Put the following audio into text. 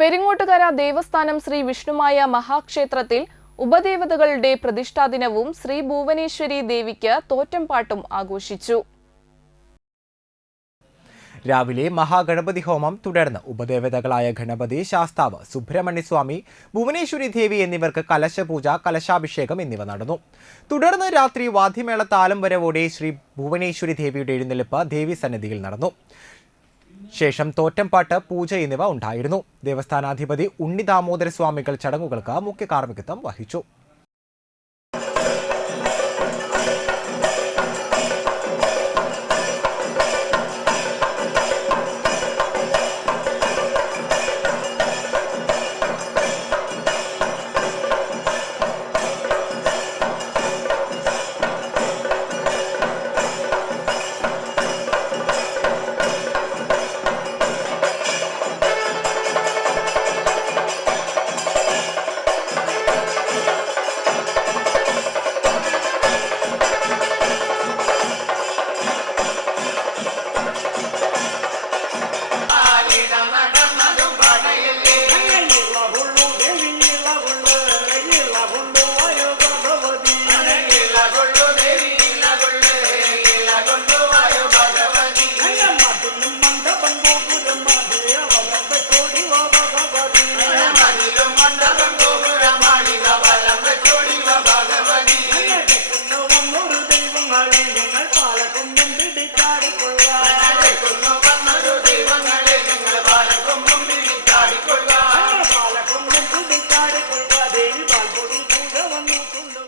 പെരിങ്ങോട്ടുകര ദേവസ്ഥാനം ശ്രീ വിഷ്ണുമായ മഹാക്ഷേത്രത്തിൽ ഉപദേവതകളുടെ പ്രതിഷ്ഠാ ദിനവും ശ്രീ ഭുവനേശ്വരി ദേവിക്ക് തോറ്റംപാട്ടും ആഘോഷിച്ചു. രാവിലെ മഹാഗണപതി ഹോമം തുടർന്ന് ഉപദേവതകളായ ഗണപതി ശാസ്താവ് സുബ്രഹ്മണ്യസ്വാമി ഭുവനേശ്വരി ദേവി എന്നിവർക്ക് കലശപൂജ കലശാഭിഷേകം എന്നിവ നടന്നു. തുടർന്ന് രാത്രി വാദ്യമേള താലം വരവോടെ ശ്രീ ഭുവനേശ്വരി ദേവിയുടെ എഴുന്നള്ളിപ്പ് ദേവി സന്നിധിയിൽ നടന്നു. ശേഷം തോറ്റംപാട്ട് പൂജ എന്നിവ ഉണ്ടായിരുന്നു. ദേവസ്ഥാനാധിപതി ഉണ്ണി ദാമോദര സ്വാമികൾ ചടങ്ങുകൾക്ക് മുഖ്യ കാർമ്മികത്വം വഹിച്ചു.